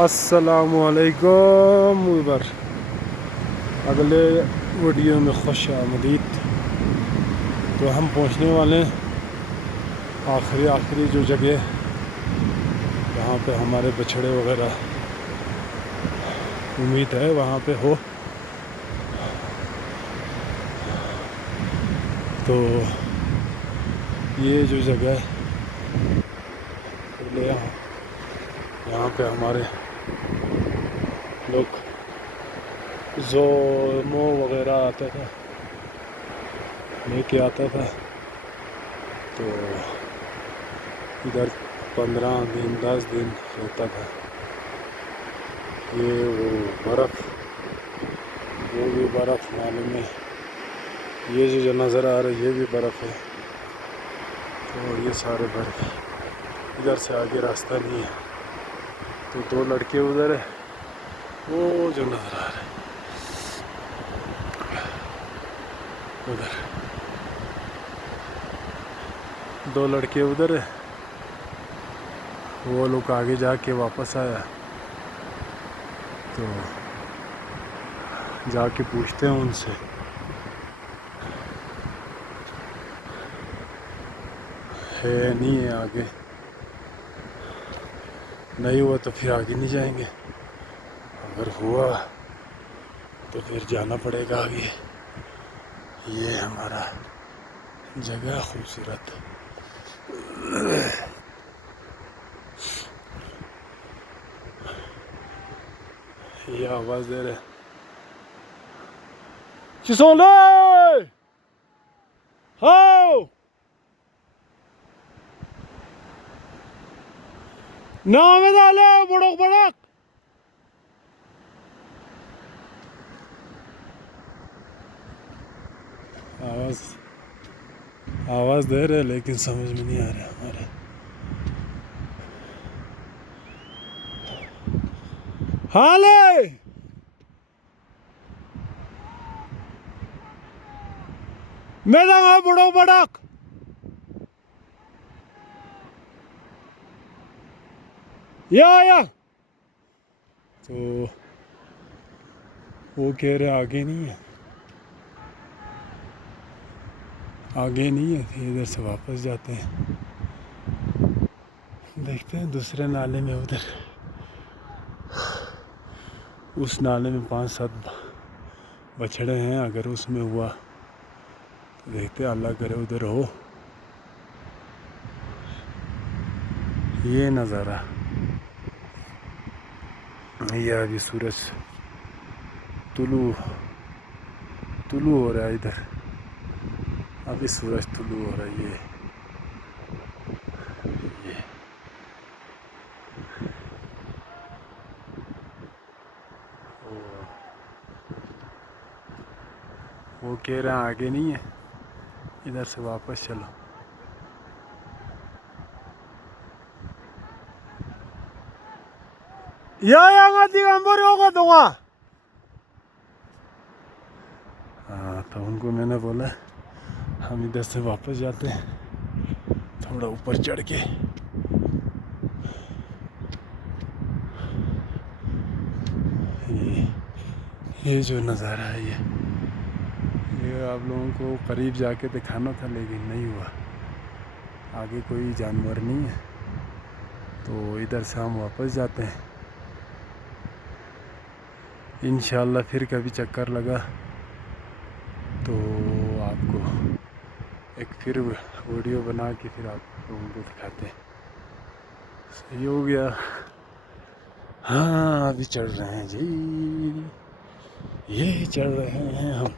السلام علیکم ویور، اگلے ویڈیو میں خوش آمدید۔ تو ہم پہنچنے والے ہیں آخری جو جگہ جہاں پہ ہمارے بچھڑے وغیرہ امید ہے وہاں پہ ہو۔ تو یہ جو جگہ ہے یہاں پہ ہمارے لوگ زومو وغیرہ آتا تھا، لے کے آتا تھا، تو ادھر 15 دن 10 دن رہتا تھا۔ یہ وہ برف، وہ بھی برف نالے میں، یہ جو نظر آ رہا ہے یہ بھی برف ہے، اور یہ سارے برف۔ ادھر سے آگے راستہ نہیں ہے، تو 2 لڑکے ادھر ہے، وہ جو نظر آ رہے ادھر 2 لڑکے ادھر ہے، وہ لوگ آگے جا کے واپس آیا، تو جا کے پوچھتے ہیں ان سے، ہے نہیں ہے آگے، نہیں ہوا تو پھر آگے نہیں جائیں گے، اگر ہوا تو پھر جانا پڑے گا آگے۔ یہ ہمارا جگہ خوبصورت، یہ آواز دے رہے چسولے ہاؤ نام دالے بڑک بڑک، آواز دے رہے لیکن سمجھ میں نہیں آ رہا ہمارے۔ حالے میں داں بڑک بڑک، یا تو وہ کہہ رہے آگے نہیں ہے، آگے نہیں ہے، ادھر سے واپس جاتے ہیں، دیکھتے ہیں دوسرے نالے میں، ادھر اس نالے میں 5-7 بچھڑے ہیں، اگر اس میں ہوا تو دیکھتے ہیں، اللہ کرے ادھر ہو۔ یہ نظارہ، یہ ابھی سورج طلوع ہو رہا ہے، ادھر ابھی سورج طلوع ہو رہا ہے، یہ وہ کہہ رہے ہیں آگے نہیں ہے، ادھر سے واپس چلو۔ ہاں، تو ان کو میں نے بولا ہم ادھر سے واپس جاتے ہیں، تھوڑا اوپر چڑھ کے۔ یہ جو نظارہ ہے یہ آپ لوگوں کو قریب جا کے دکھانا تھا، لیکن نہیں ہوا، آگے کوئی جانور نہیں ہے، تو ادھر سے ہم واپس جاتے ہیں۔ انشاءاللہ پھر کبھی چکر لگا تو آپ کو ایک پھر ویڈیو بنا کے پھر آپ لوگوں کو دکھاتے ہیں۔ صحیح ہو گیا؟ ہاں، ابھی چڑھ رہے ہیں جی، یہ چڑھ رہے ہیں ہم۔